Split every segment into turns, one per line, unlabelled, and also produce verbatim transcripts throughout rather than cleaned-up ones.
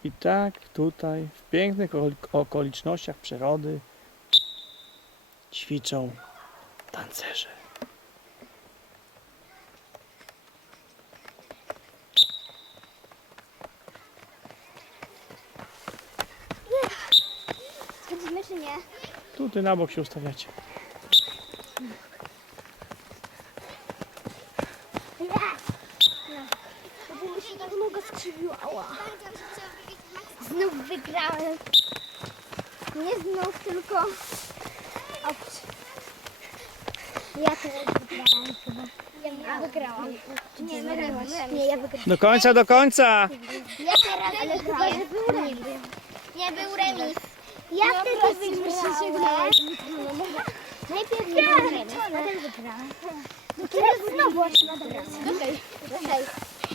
I tak tutaj w pięknych okolicznościach przyrody ćwiczą tancerze.
Schodzimy czy nie?
Tutaj na bok się ustawiacie.
Bo mi się tak noga skrzywiła. Ała. Znów wygrałem. Nie znów, tylko... Ops. Ja teraz wygrałam chyba. Ja wygrałam. Nie, wygrałaś. Nie, ja wygrałam.
Do końca, do końca!
Ja teraz ale chyba, że był remis. Nie był remis. Ja wtedy wygrałem. Najpierw nie był remis, potem wygrałam. No teraz znowu na teraz. Okej, okej.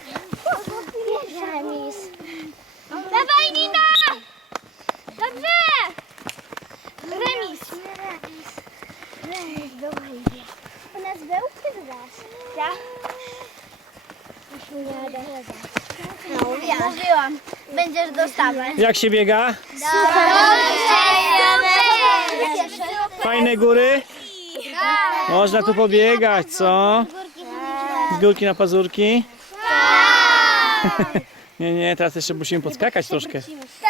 Remis. Dawaj, Nina! Dobrze! Remis. Remis. Remis, dawaj. U nas był? Ty wygrasz. Ja? Już mi nie da. No, ja mówiłam. Będziesz dostawać.
Jak się biega?
Super!
Fajne góry? Można tu pobiegać, co? Z górki na pazurki? Nie, nie, teraz jeszcze musimy podskakać troszkę.